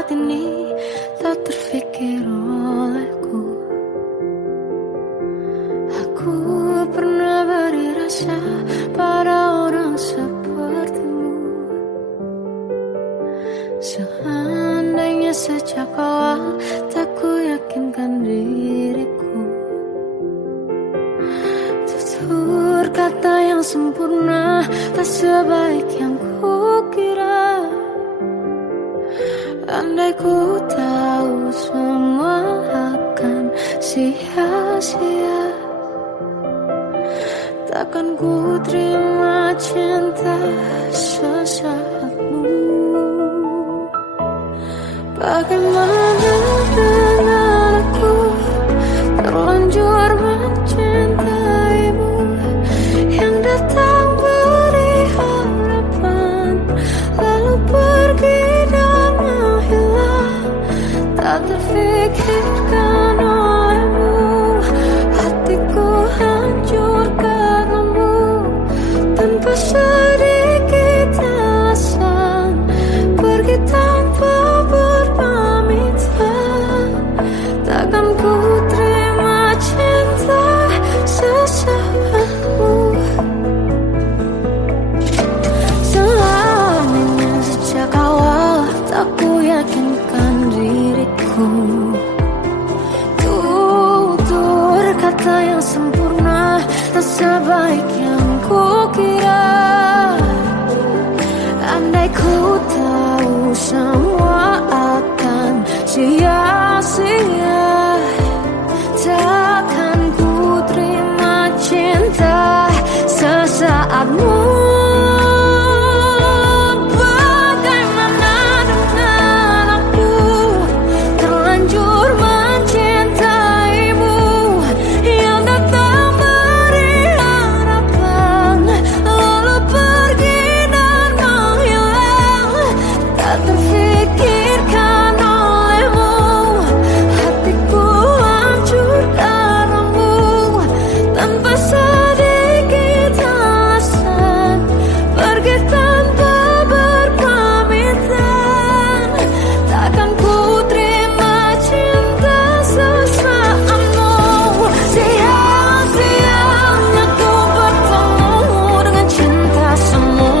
saat ini tak terfikir olehku. Aku pernah beri rasa pada orang sepertimu. Seandainya sejak awal tak ku yakinkan diriku. Tutur kata yang sempurna tak sebaik yang ku kira. Andai ku tahu semua akan sia-sia, takkan ku terima cinta sesaatmu. Bagaimana dengan aku terlanjur mencintaimu, yang datang beri harapan lalu pergi dan menghilang. Tak terfikirkan olehmu, hatiku hancur karenamu. Tanpa sedikit alasan pergi tanpa berpamitan. Takkan ku terima cinta sesaatmu. Selamanya sejak awal tak ku yakinkan diriku. Tutur kata yang sempurna tak sebaik yang ku kira. Andai ku tahu semua akan sia-sia, takkan ku terima cinta sesaatmu. Bagaimana dengan aku terlanjur mencintaimu, yang datang beri harapan lalu pergi dan menghilang. Tak terfikirkan olehmu, hatiku hancur karenamu. Tanpa sedikit alasan pergi tanpa berpamitan. Takkan ku terima cinta sesaatmu. Siang-siangnya ku bertemu dengan cinta semu,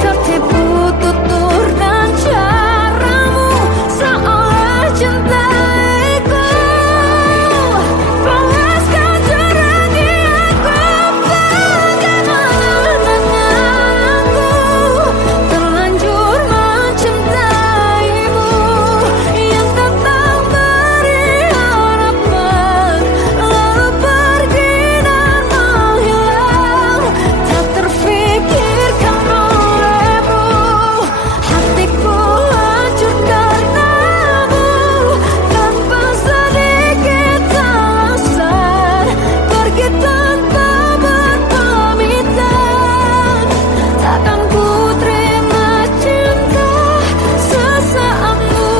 tertipu tutur dan caramu seolah cintaiku. Panaskan jernih aku. Bagaimana dengan aku terlanjur mencintaimu, yang datang beri harapan lalu pergi dan menghilang. Tak terfikirkan olehmu, hatiku hancur karenamu. Tanpa sedikit alasan pergi tanpa berpamitan. Takkan ku terima cinta sesaatmu.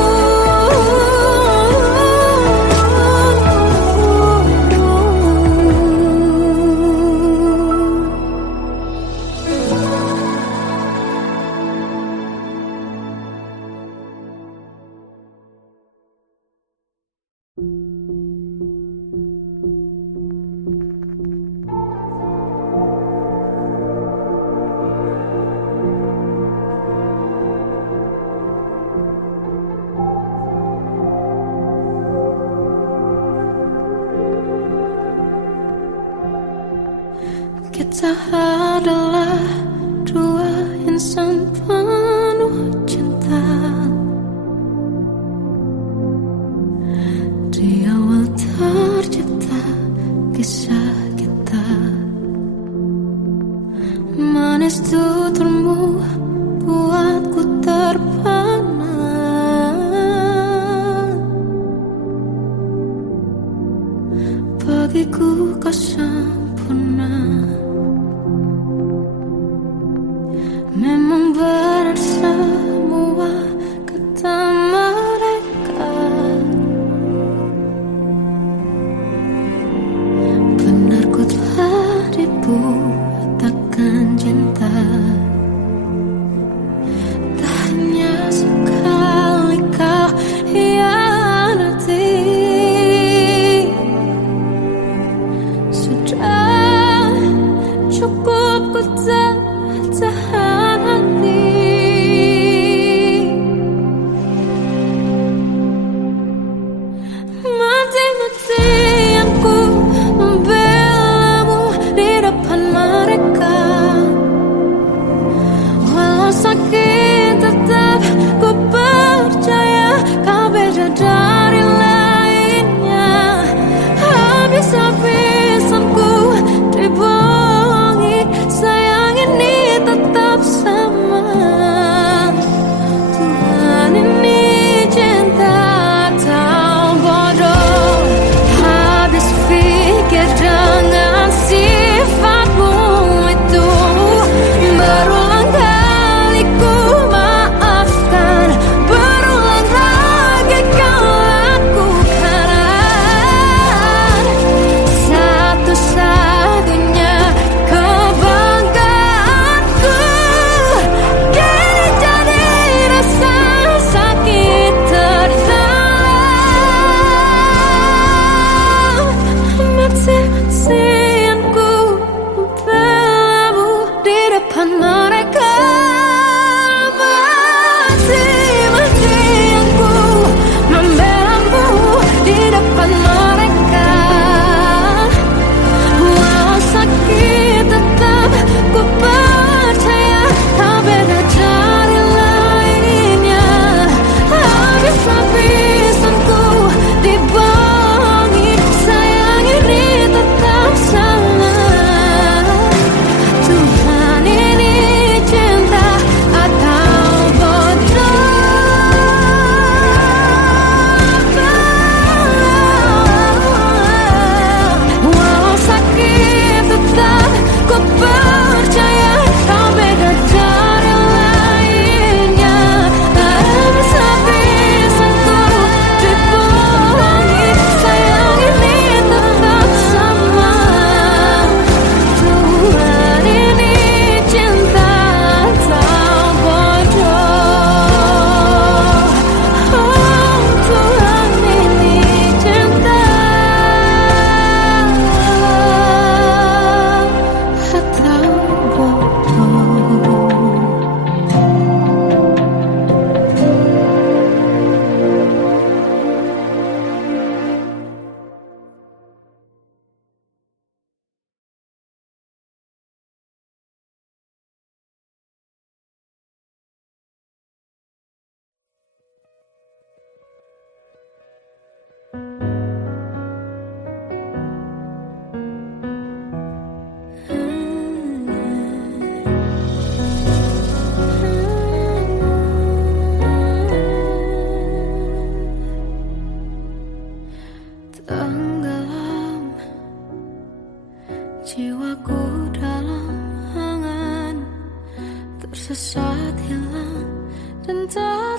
Kita adalah dua insan penuh cinta. Di awal tercipta kisah kita. Manis tuturmu buatku terpana. Bagiku kau sempurna.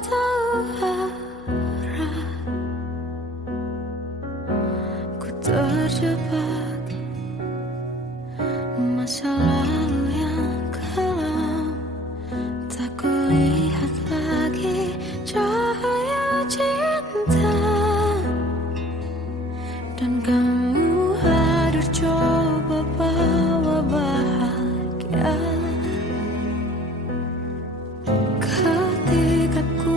tahu arah. Ku terjebak masa lalu yang kelam. Tak kulihat lagi cahaya cinta. Dan kamu hadir coba bawa bahagia. Ketika ku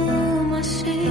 masih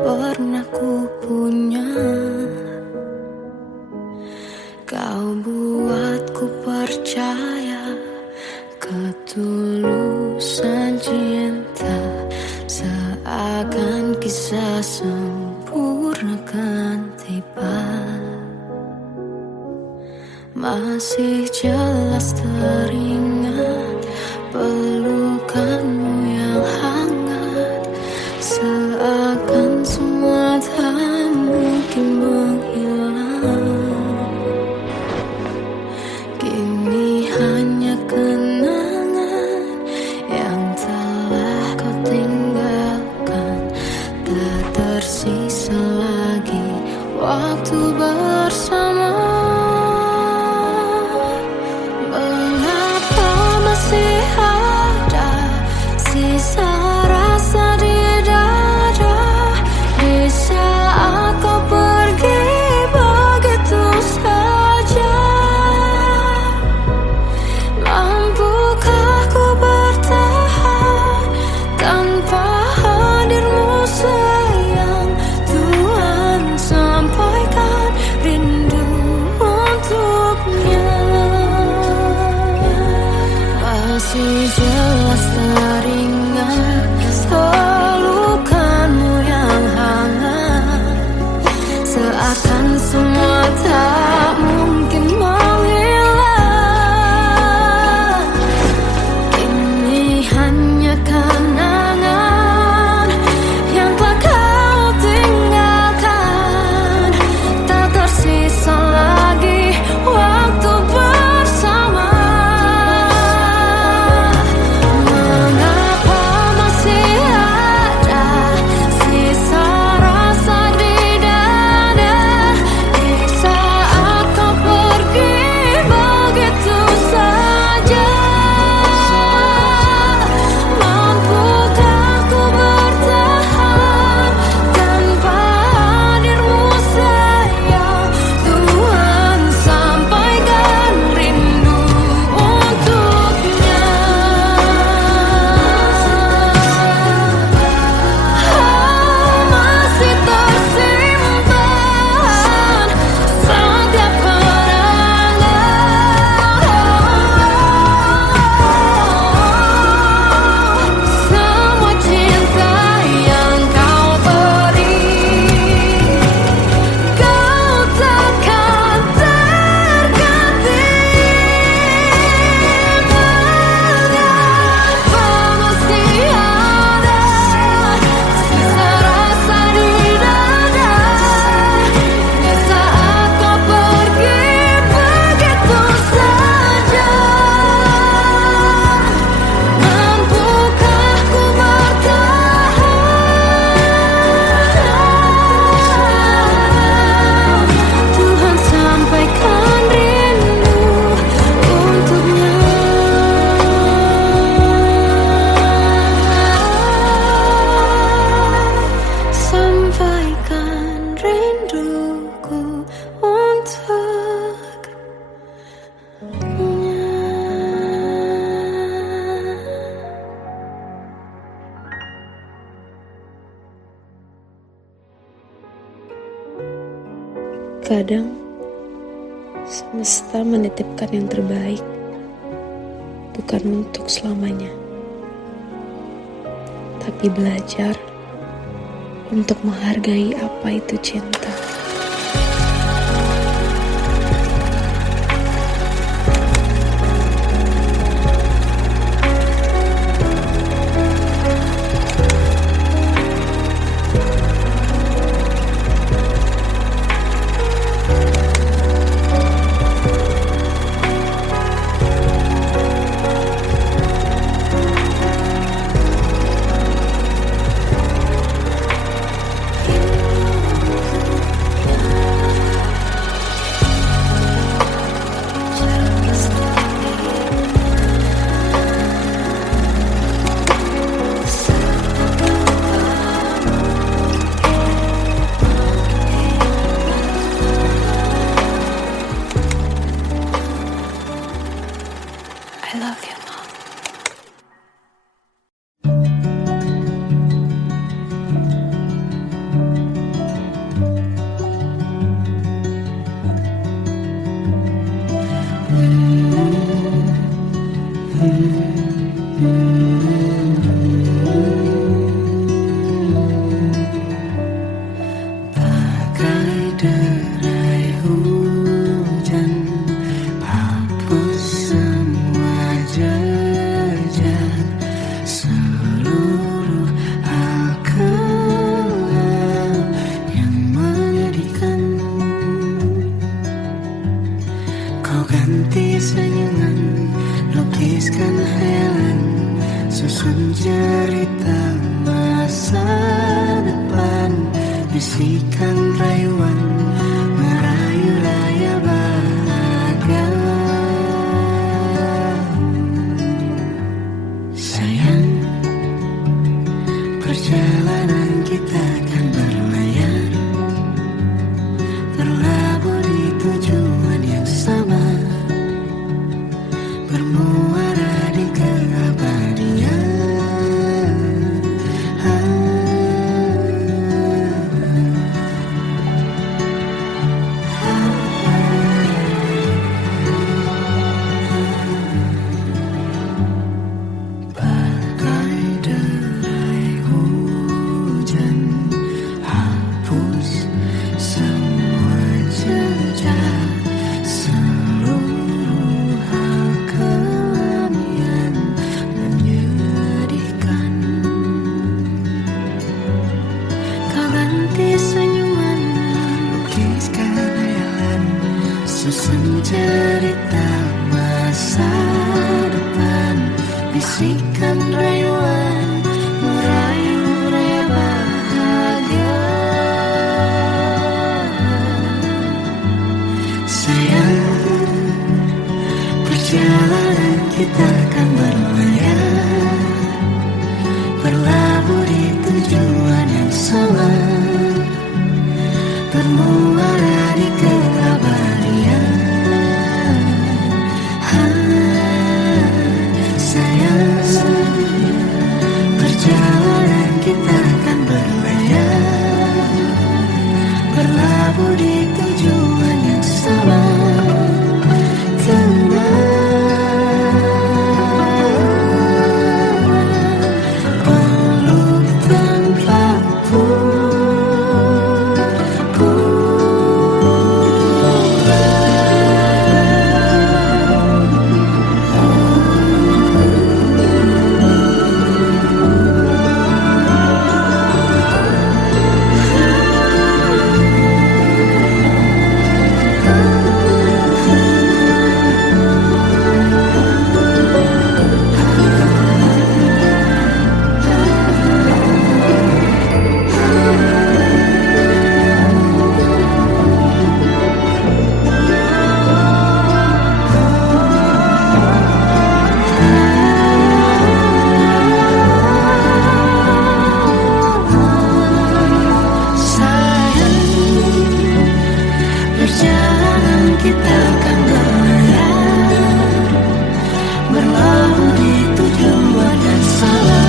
pernah ku punya. Kau buatku percaya ketulusan cinta, seakan kisah sempurna kan tiba. Masih jelas teringat pelukanmu yang hangat, seakan semua tak mungkin menghilang. Kini hanya kenangan yang telah kau tinggalkan, tak tersisa lagi waktu bersama. Mengapa masih ada sisa rasa di dada, di saat kau pergi begitu saja? Mampukah ku bertahan tanpa hadirmu sayang? Tuhan, sampaikan rindu untuknya. Masih jelas teringat pelukanmu yang hangat, seakan semua tak mungkin menghilang. Ini hanya kenangan yang telah kau tinggalkan, tak tersisa lagi waktu bersama. Mengapa masih ada sisa rasa di dada, di saat kau pergi begitu saja? Mampukah ku bertahan tanpa hadirmu sayang? Tuhan, sampaikan rindu untuknya. Masih tersimpan setiap kenangan, semua cinta yang kau beri, kau takkan terganti. Mengapa masih ada sisa rasa di dada, di saat kau pergi begitu saja? Mampukah ku bertahan? Tuhan, sampaikan rindu untuknya. Sampaikan rinduku untuknya. Kadang semesta menitipkan yang terbaik, bukan untuk selamanya, tapi belajar untuk menghargai apa itu cinta. bisikan rayuan merayu raya bahagia. Sayang, perjalanan kita akan berlayar, berlabuh di tujuan yang sama, bermuara di keabadian. Bagai derai hujan, hapus semua jejak, seluruh hal kelam yang menyedihkan. Kau ganti senyuman, lukiskan hayalan, susun cerita masa depan, bisikan rayuan merayu raya bahagia. Sayang, perjalanan kita akan berlayar, berlabuh di tujuan yang sama, bermuara di keabadian. Sayang, perjalanan kita akan berlayar, berlabuh di tujuan yang sama. Peluk tanpa kita akan berlayar, berlabuh di tujuan yang sama,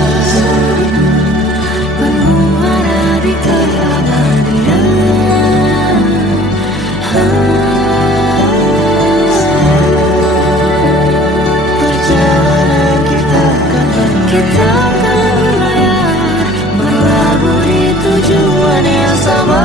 bermuara di keabadian. Perjalanan kita akan berlayar, berlabuh di tujuan yang sama.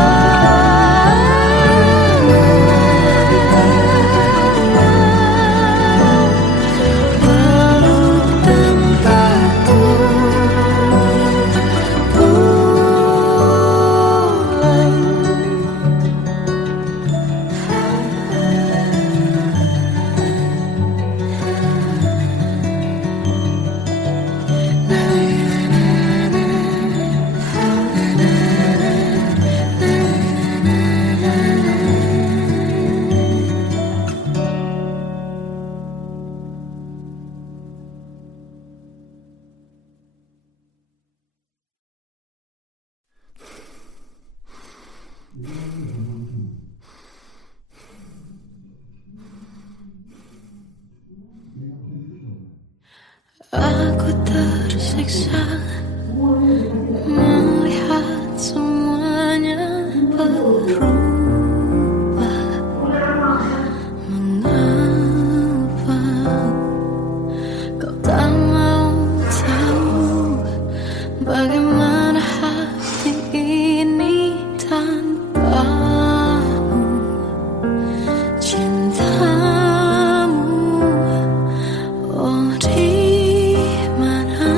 Aku tersiksa melihat semuanya berubah. Mengapa kau tak mau tahu bagaimana hati ini tanpamu? Cintamu, oh di mana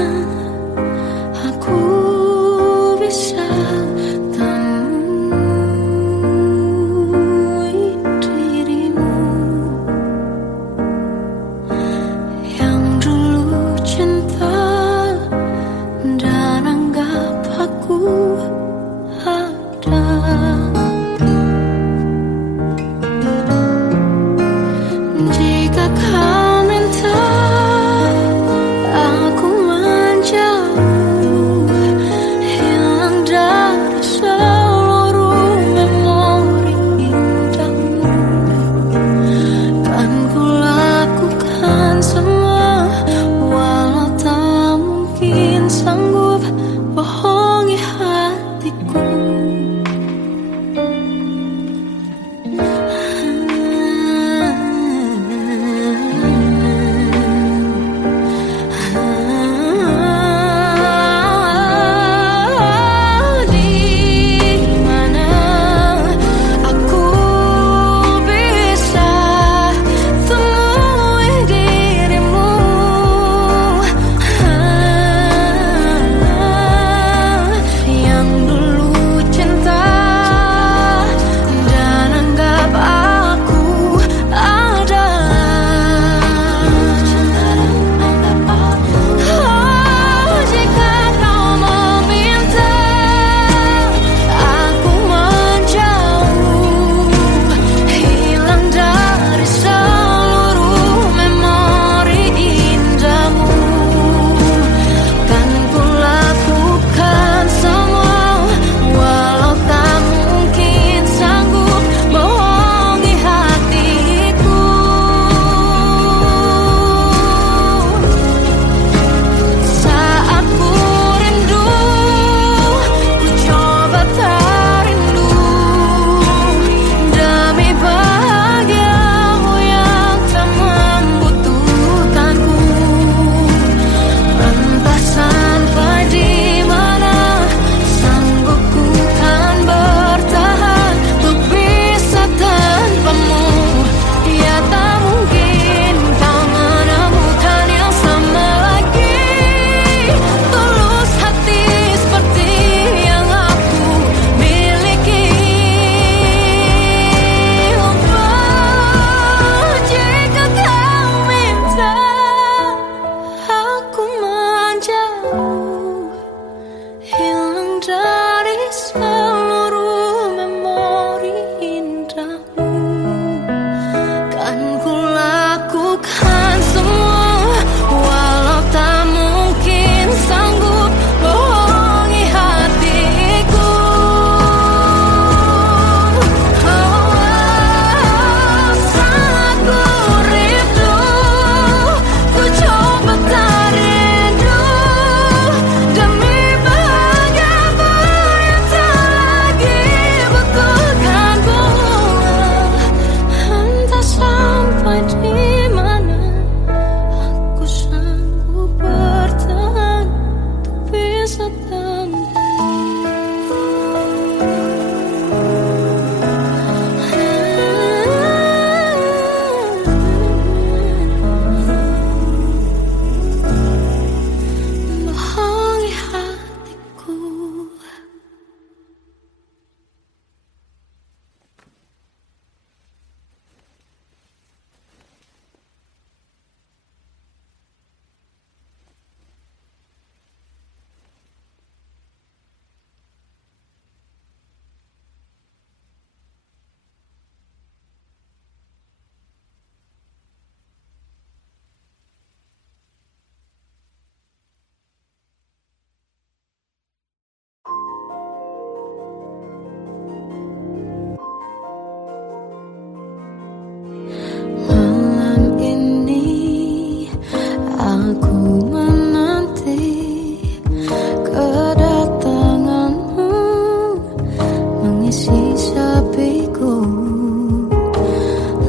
mengisi sepiku.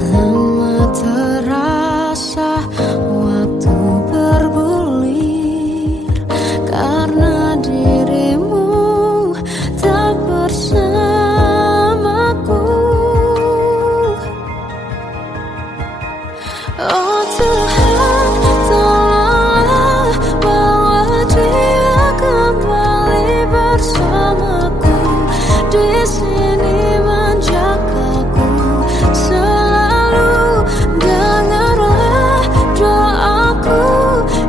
Lama terasa waktu bergulir karena dirimu tak bersamaku. Oh Tuhan, tolonglah bawa dia kembali bersamaku. Di sini menjagaku selalu. Dengarlah doaku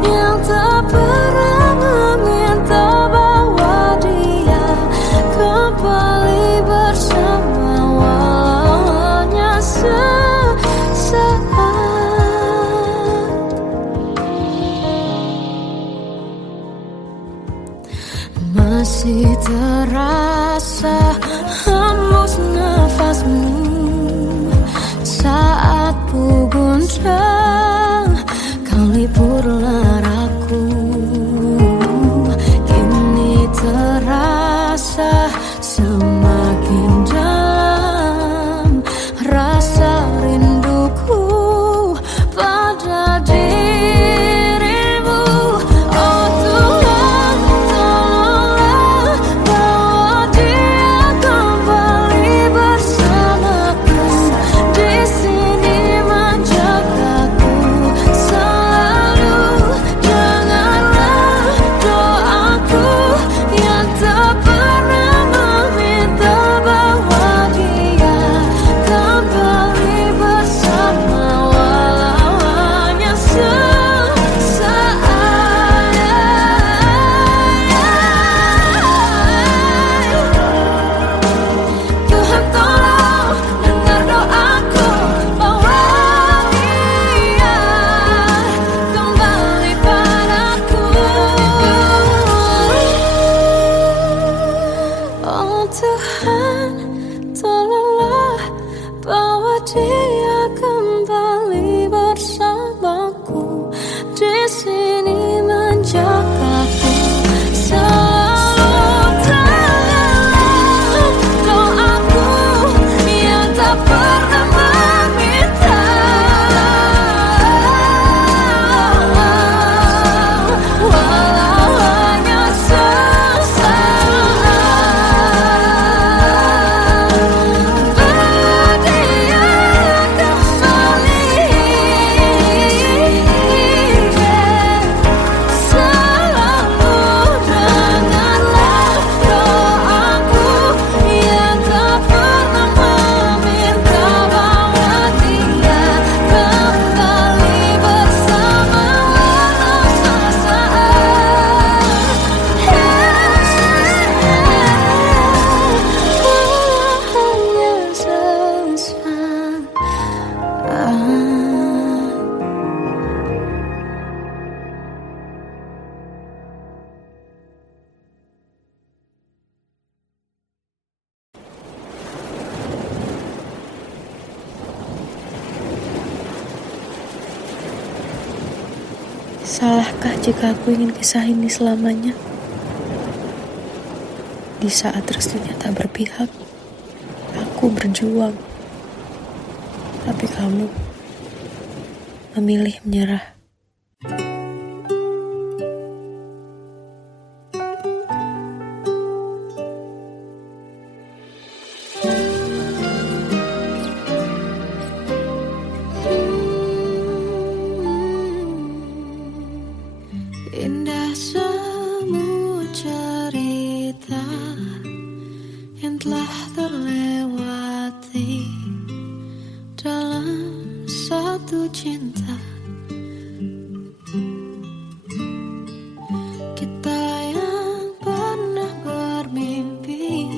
yang tak pernah meminta, bawa dia kembali bersama walau hanya sesaat. Masih terasa hembus nafasmu saat ku guncang, kau liburlah raku. Kini terasa semakin dalam rasa rinduku pada dirimu. Oh Tuhan, tolonglah bawa dia kembali bersamaku. Di sini menjagaku selalu. Dengarlah doaku yang tak pernah meminta, bawa dia kembali bersama walau hanya sesaat. Tuhan tolong dengar doaku, bawa dia kembali padaku. Oh Tuhan, tolonglah bawa dia kembali bersamaku. Di sini menjagaku selalu. Dengarlah doaku yang tak pernah meminta, walau hanya sesaat. Bawa dia kembali selalu. Dengarlah doaku yang tak pernah meminta, bawa dia kembali bersama walau sesaat. Walau hanya sesaat. Salahkah jika aku ingin kisah ini selamanya? Di saat restunya tak berpihak, aku berjuang. Tapi kamu memilih menyerah. Indah semua cerita yang telah terlewati dalam satu cinta. Kita yang pernah bermimpi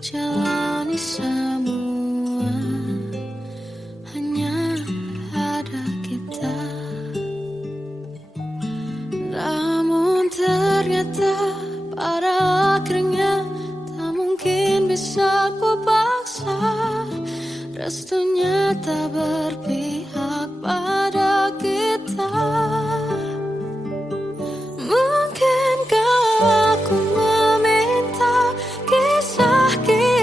jalani semua, hanya ada kita. Namun ternyata pada akhirnya tak mungkin bisa ku paksa. Restunya tak berpihak pada kita. Mungkinkah aku meminta kisah kita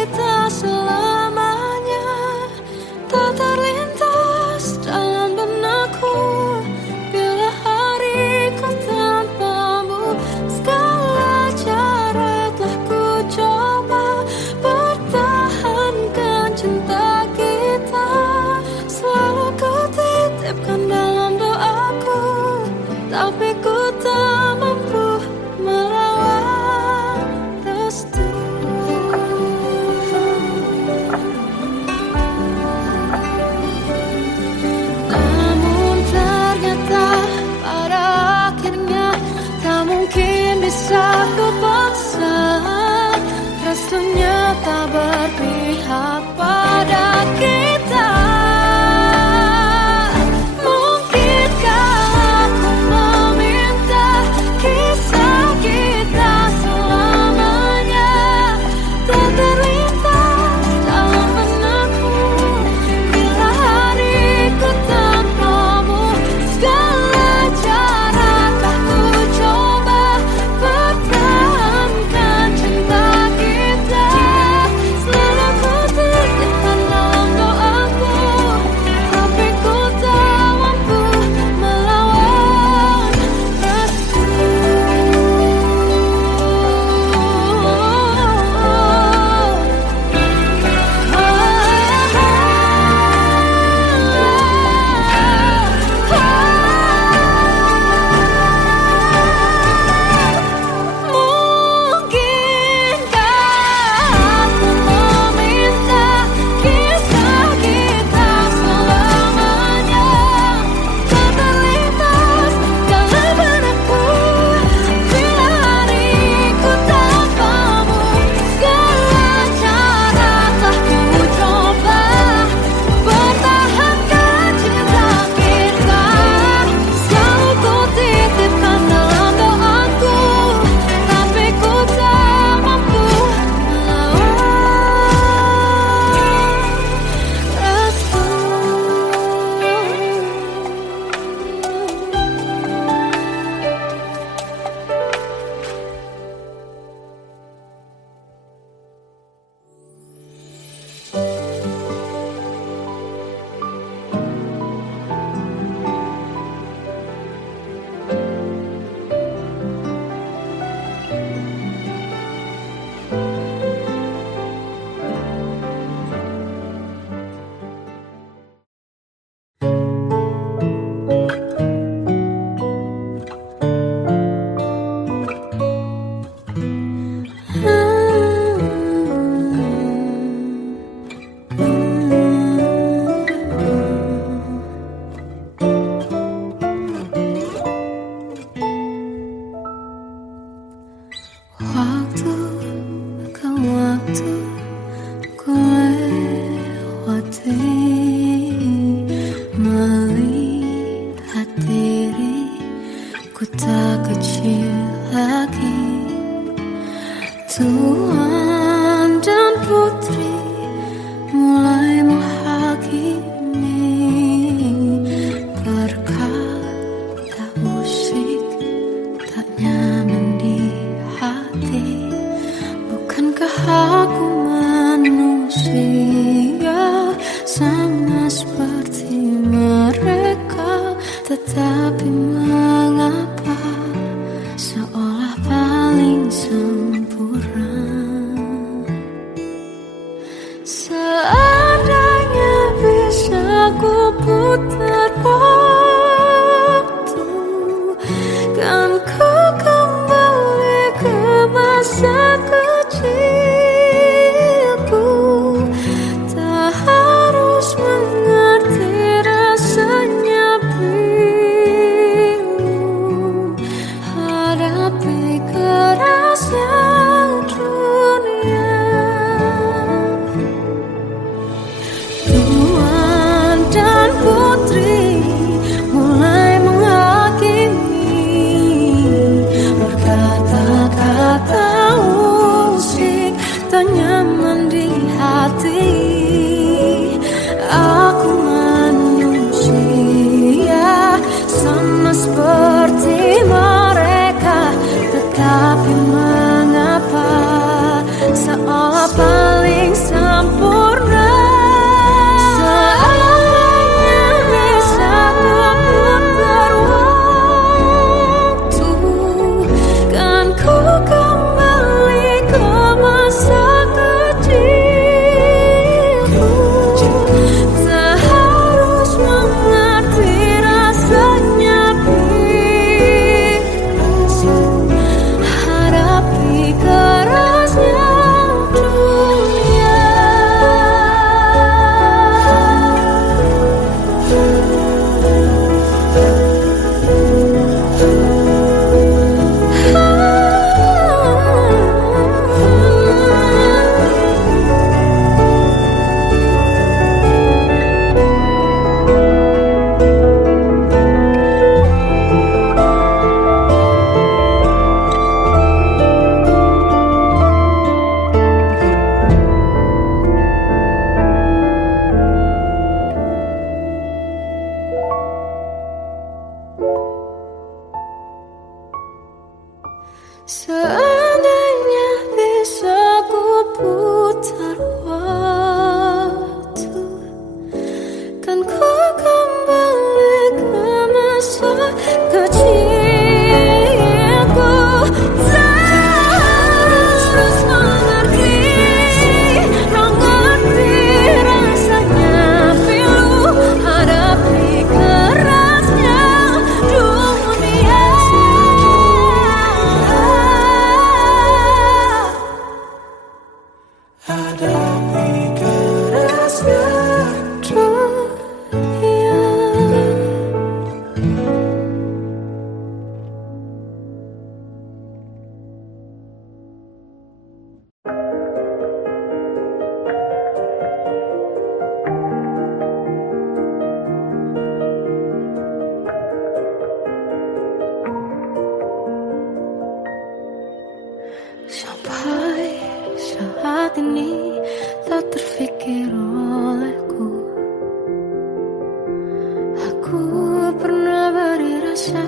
ternyata berpihak pada kita. Mungkinkah aku meminta kisah kita selamanya tak terlintas dalam benakku bila hariku tanpamu. Segala cara tak ku coba pertahankan cinta kita. Selalu ku titipkan dalam doaku, tapi ku tak mampu melawan Mungkinkah aku meminta kisah kita selamanya tak terlintas dalam benakku bila hariku tanpamu. Segala cara telah ku coba pertahankan cinta kita. Selalu ku titipkan dalam doaku, tapi ku tak mampu waktu ke waktu ku lewati, melihat diriku tak kecil lagi. Tuan dan putri mulai menghakimi berkata musik tak nyaman di hati. Bukankah aku manusia sama seperti mereka? Tetapi mengapa seolah paling sempurna? Seandainya bisa ku putar waktu, kan ku kembali ke masa kecilku. Tak harus mengerti rasanya bingung hadapi kerasnya dunia. Tuan dan putri mulai menghakimi berkata-kata musik tak nyaman di hati. Aku manusia sama seperti mereka, tetapi mengapa seolah paling sempurna? Seandainya bisa ku putar waktu, kan ku kembali ke masa kecilku. Tak harus mengerti rasanya bingung hadapi kerasnya dunia. hadapi kerasnya dunia. Sampai saat ini tak terfikir olehku, aku pernah beri rasa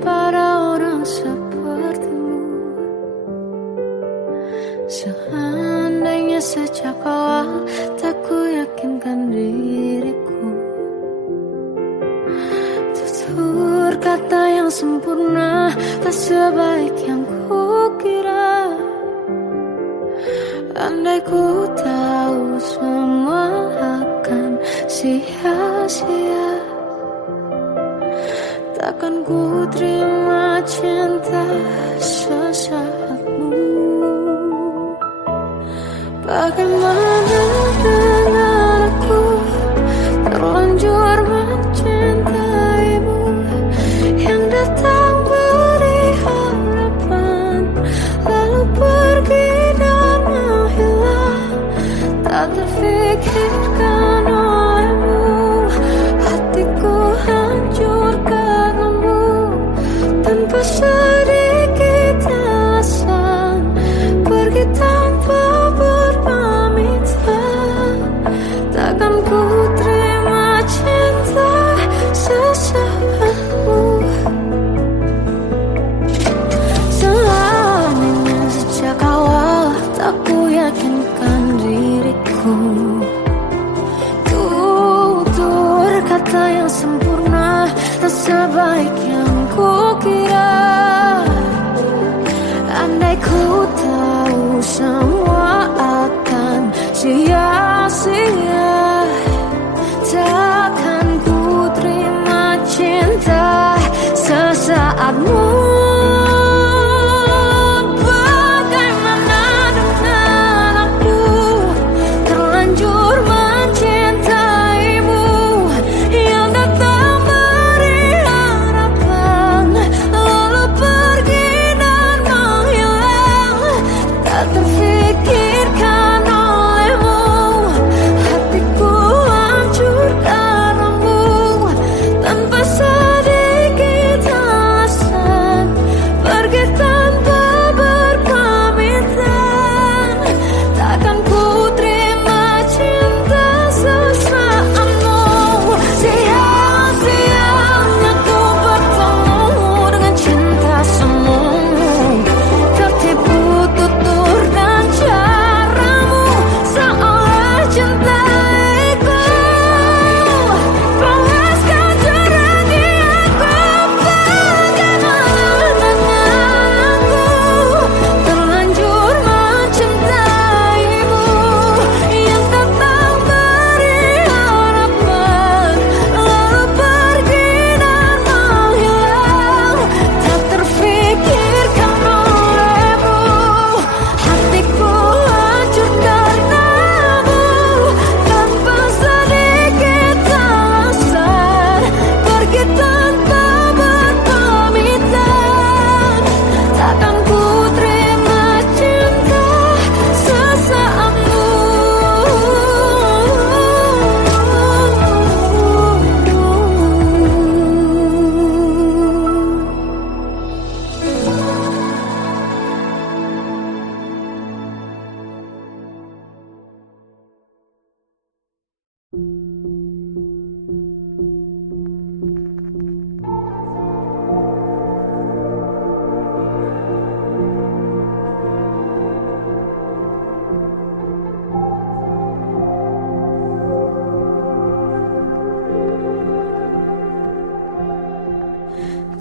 pada orang sepertimu. Seandainya sejak awal tak ku yakinkan diriku, tutur kata yang sempurna tak sebaik yang ku kira. Andai ku tahu semua akan sia-sia, takkan ku terima cinta sesaatmu. Bagaimana dengan aku terlanjur mencintaimu, yang datang beri harapan lalu pergi dan menghilang. Tak terfikirkan olehmu, hatiku hancur karenamu. Tanpa sedikit alasan pergi tanpa berpamitan, takkan ku terima cinta sesaatmu. Seandainya sejak awal tak ku yakinkan diriku, tutur kata yang sempurna tak sebaik yang ku kira. Andai ku tahu semua akan sia-sia, takkan ku terima cinta sesaatmu. Bagaimana dengan aku terlanjur mencintaimu, yang datang beri harapan lalu pergi dan menghilang. Tak terfikirkan olehmu, hatiku hancur karenamu. Tanpa sedikit alasan pergi tanpa berpamitan, takkan ku terima cinta sesaatmu. Sia-sianya ku bertemu dengan cinta semu, tertipu tutur dan caramu seolah cintaiku. Panaskan jerangi aku, bagaimana dengan aku terlanjur mencintaimu, yang datang beri harapan lalu pergi dan menghilang. Tak terfikirkan olehmu, hatiku hancur karenamu. Tanpa sedikit alasan pergi tanpa berpamitan, takkan ku terima cinta sesaatmu.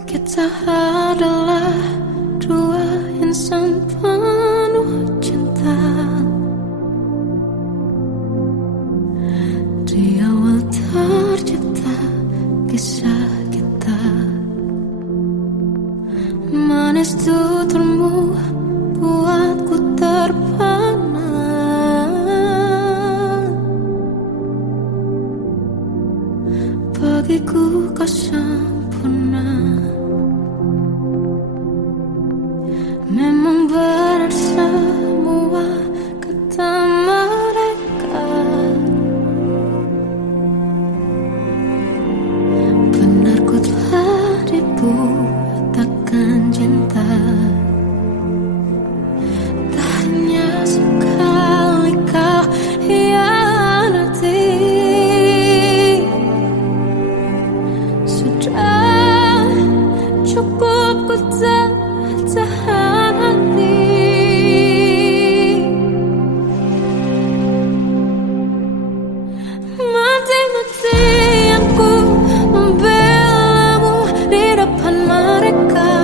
Kita adalah dua insan penuh cinta. Di awal tercipta kisah kita, manis tuturmu buatku terpana. tanpa sempurna. Memang benar semua kata mereka, benar ku telah dibutakan cinta. Tak hanya sekali kau hianati, sudah cukup ku tak tahan hati. Mati-matian ku membelamu di depan mereka.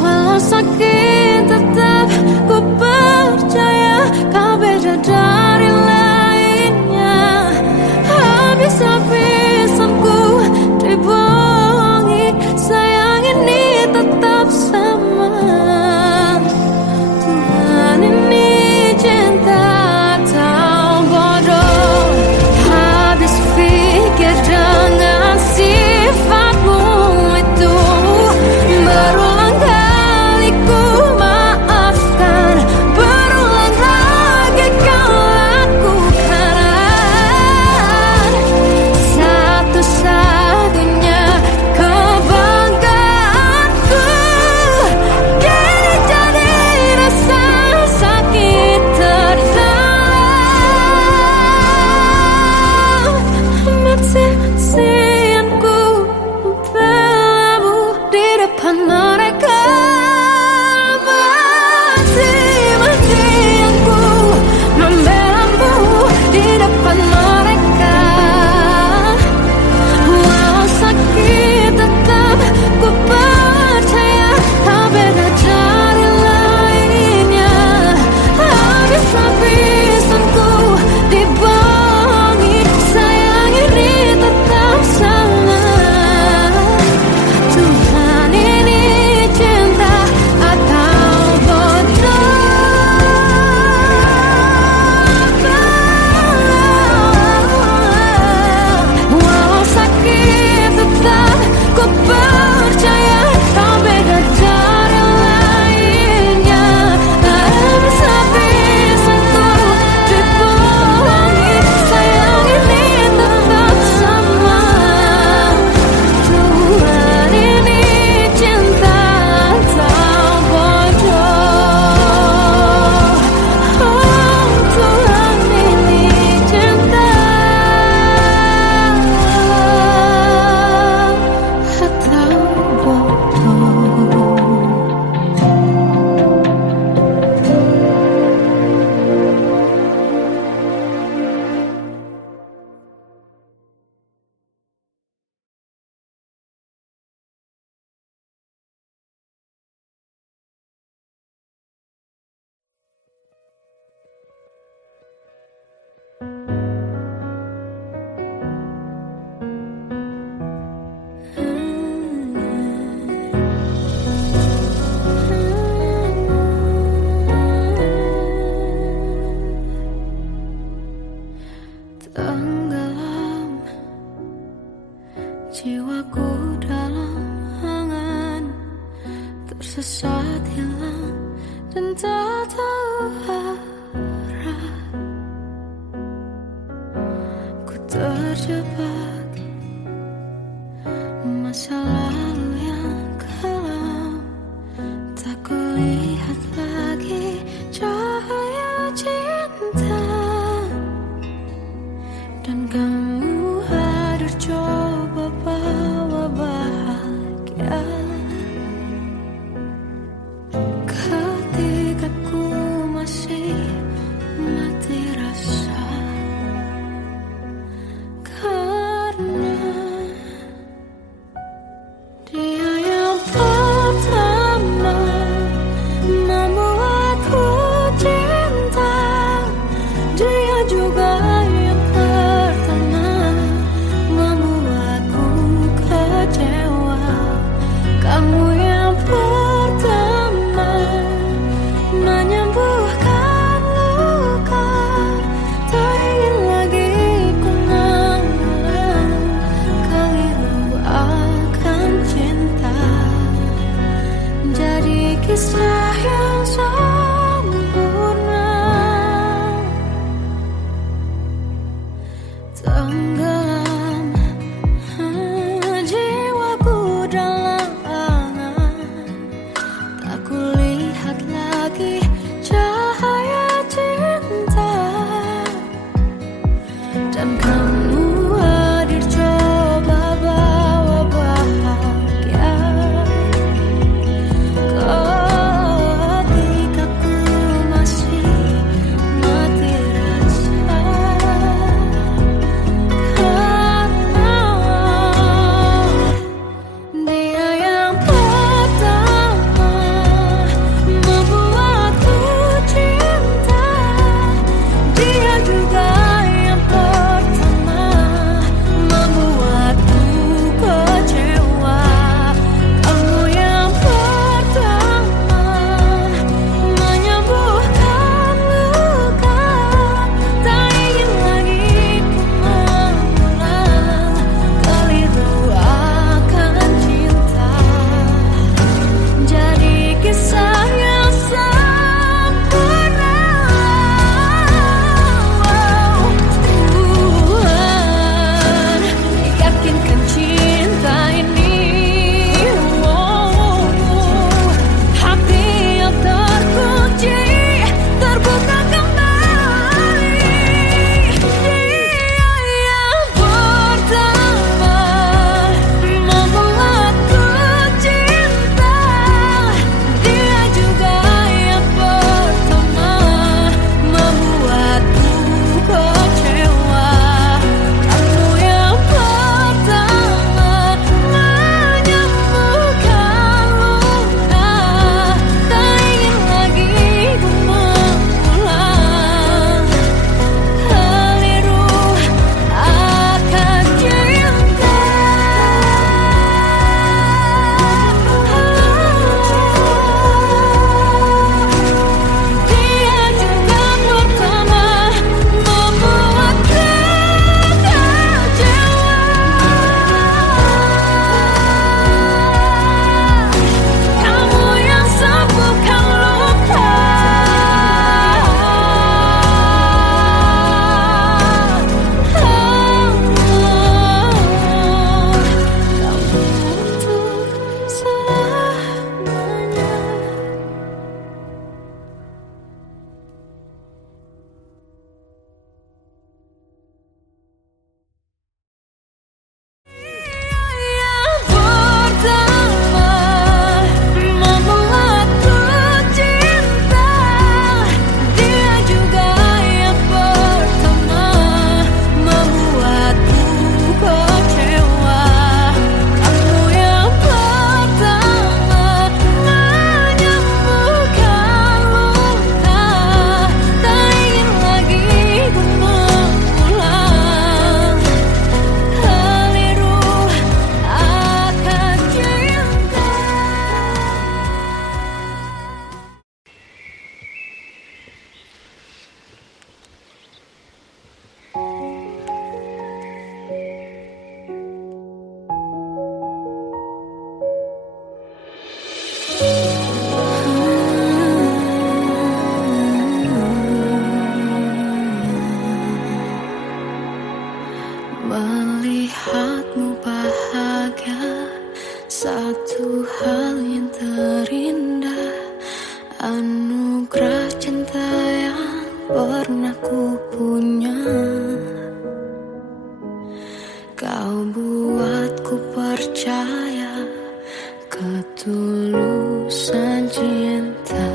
Walau sakit tetap ku percaya kau beda dari lainnya. Habis-habisan ku dibohongi, sayang ini tetap sama. Tuhan ini cinta atau bodoh. Habis pikir dengan sifatmu itu, berulang kali ku maafkan, berulang lagi kau lakukan. Satu-satunya kebanggaanku kini jadi rasa sakit terdalam. Mati-matian ku membelamu di depan mereka. Mati-matian ku membelamu di depan mereka. Walau sakit tetap ku percaya kau beda dari lainnya. Habis-habisan ku dibohongi, sayang ini tetap sama. Tuhan ini cinta atau bodoh. Walau sakit tetap ku percaya kau beda dari lainnya. Habis-habisan ku dibohongi, sayang ini tetap sama. Tuhan ini cinta atau bodoh. Oh, Tuhan ini cinta atau bodoh. Tenggelam jiwaku dalam angan, tersesat hilang dan tak tahu arah. Ku terjebak masa lalu yang kelam, tak kulihat lagi cahaya cinta. Dan kamu hadir coba bawa bahagia. Ketika ku masih mati rasa, pernah ku punya. Kau buatku percaya ketulusan cinta,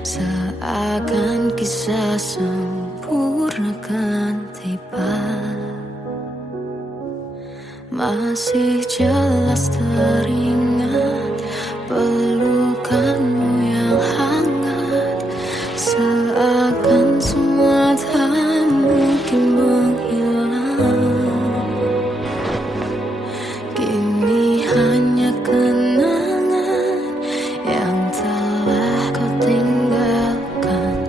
seakan kisah sempurna kan tiba. Masih jelas teringat pelukanmu yang hangat, seakan semua tak mungkin menghilang. Kini hanya kenangan yang telah kau tinggalkan,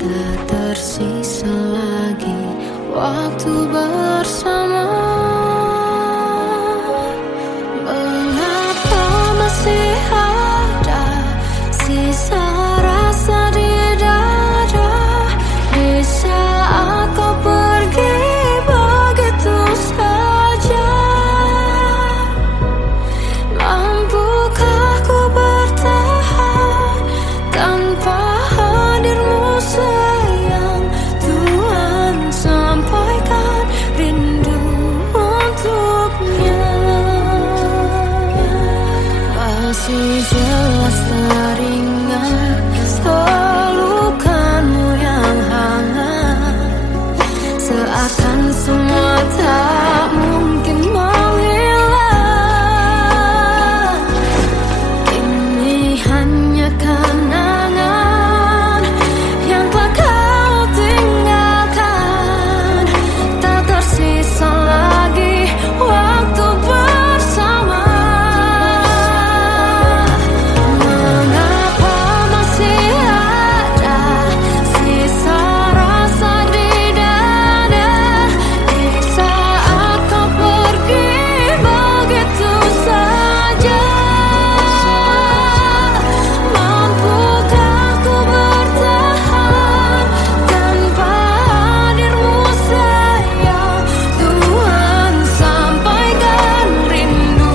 tak tersisa lagi waktu bersama. Mengapa masih ada sisa rasa di dada, di saat kau pergi begitu saja? Mampukah ku bertahan tanpa hadirmu sayang? Tuhan, sampaikan rindu untuknya. Masih jelas teringat pelukanmu yang hangat, seakan semua tak mungkin menghilang. Ini hanya kenangan yang telah kau tinggalkan, tak tersisa lagi waktu bersama. Mengapa masih ada sisa rasa di dada, di saat kau pergi begitu saja? Mampukah ku bertahan tanpa hadirmu sayang? Tuhan, sampaikan rindu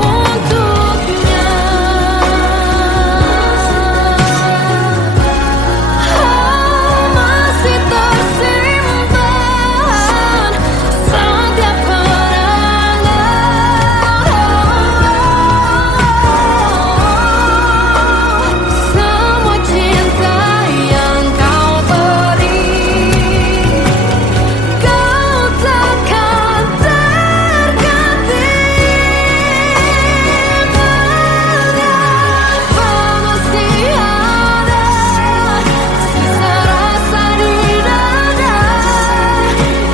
untuknya. Masih tersimpan setiap kenangan, semua cinta yang kau beri, kau takkan terganti. Mengapa masih ada sisa rasa di dada,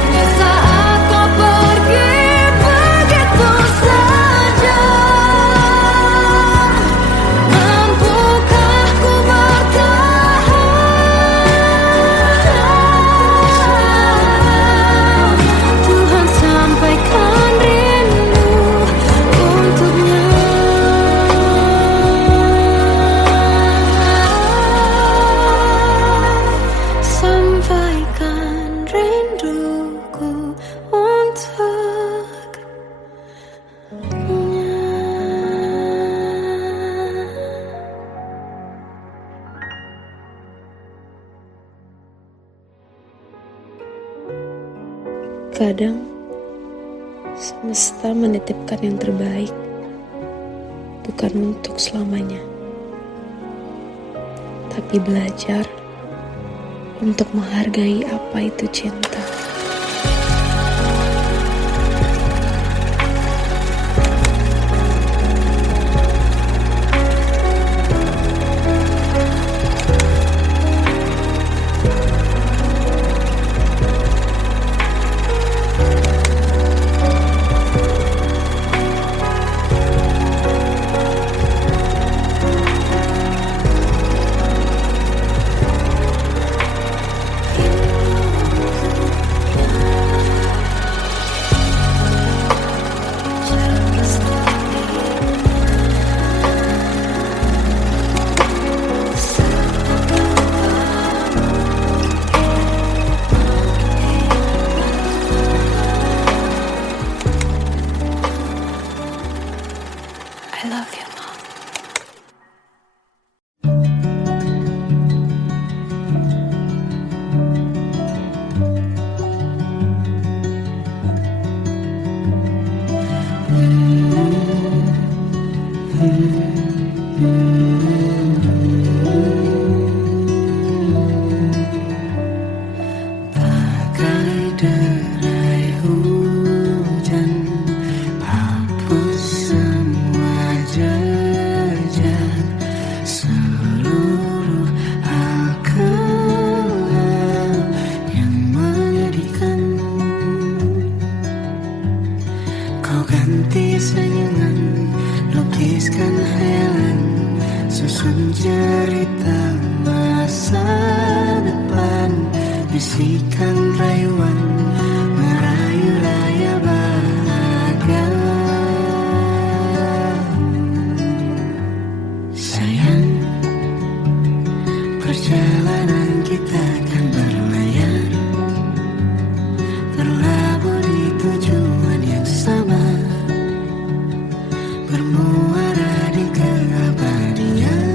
di saat kau pergi begitu saja? Mampukah ku bertahan? Tuhan, sampaikan rindu untuknya. Sampaikan rinduku untuknya. Kadang semesta menitipkan yang terbaik, bukan untuk selamanya, tapi belajar untuk menghargai apa itu cinta. bisikan rayuan merayu raya bahagia. Sayang, perjalanan kita akan berlayar, berlabuh di tujuan yang sama, bermuara di keabadian.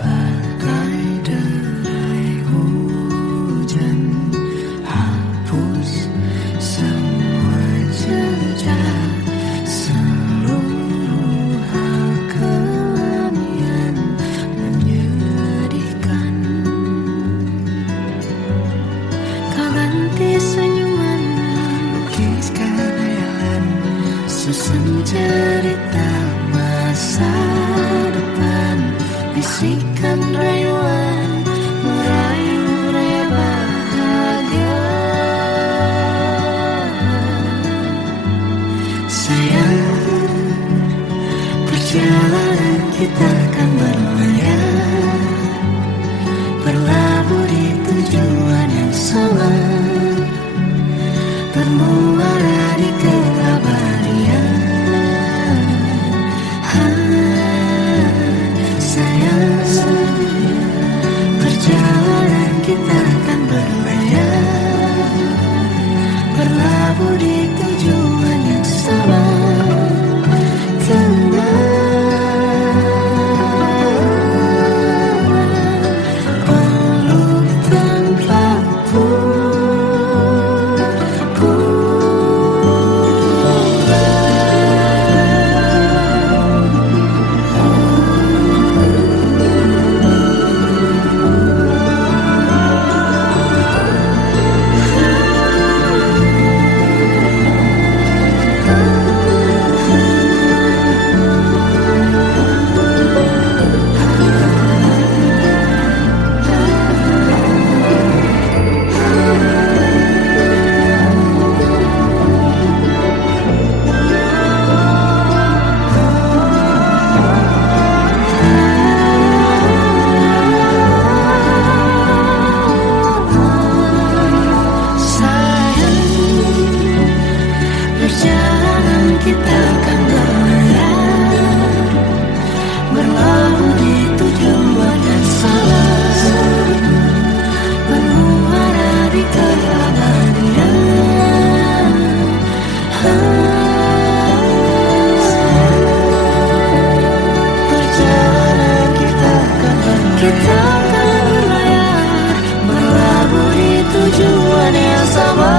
Bagai derai hujan, hapus semua jejak, seluruh hal kelam yang menyedihkan. Kau ganti senyuman, lukiskan hayalan, susun cerita masa depan, bisikan rayuan merayu raya bahagia. Sayang, perjalanan kita akan berlayar, berlabuh di tujuan yang sama, bermuara di keabadian. Sayang, perjalanan kita akan berlayar, berlabuh di tujuan yang sama. Peluk tanpa kita akan berlayar, berlabuh di tujuan yang sama, bermuara di keabadian. Perjalanan kita akan berlayar, berlabuh di tujuan yang sama.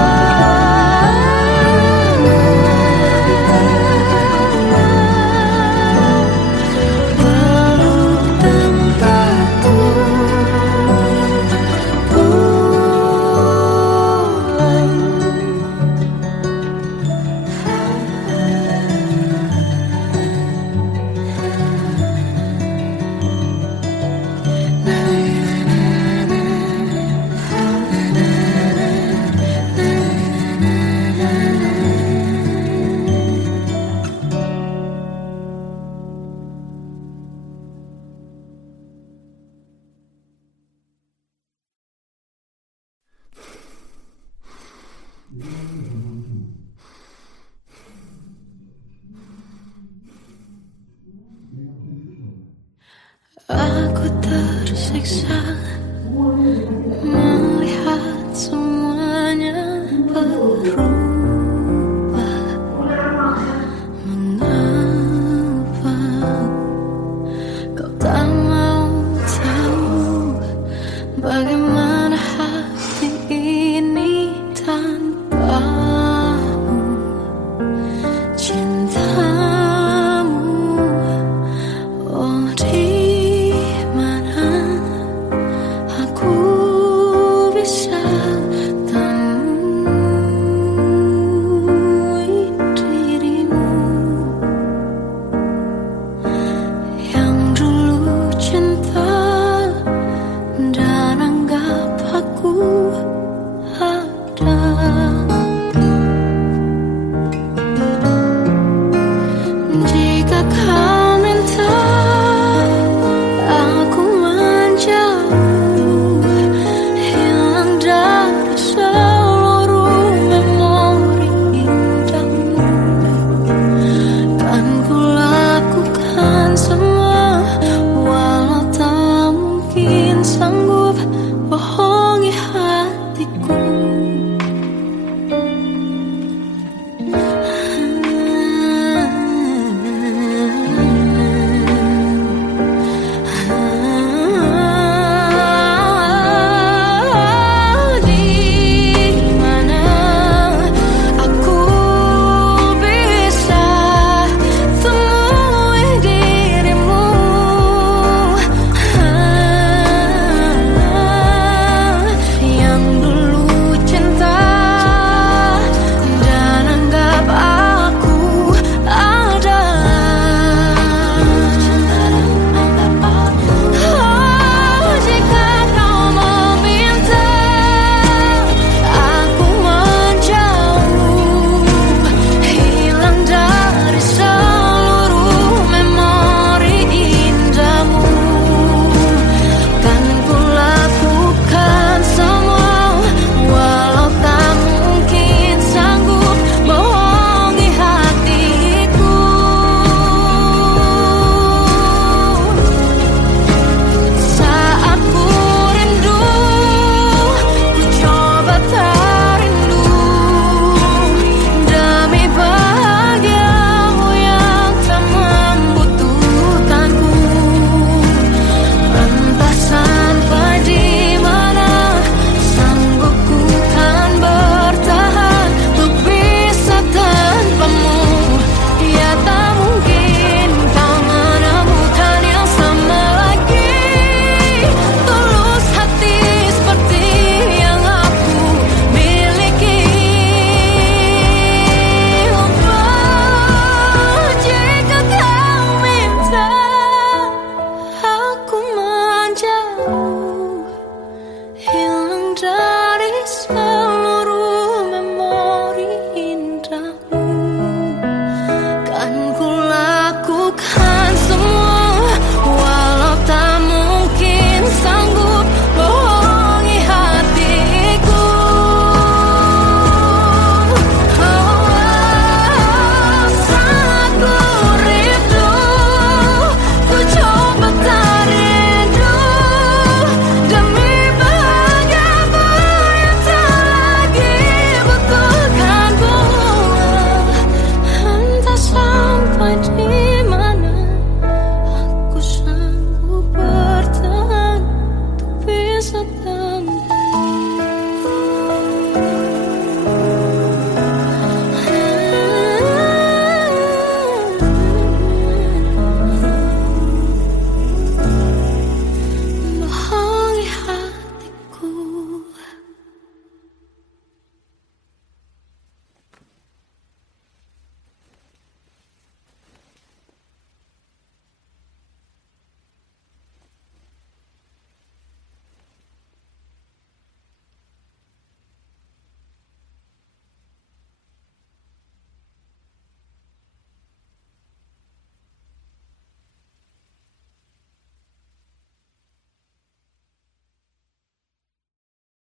Aku tersiksa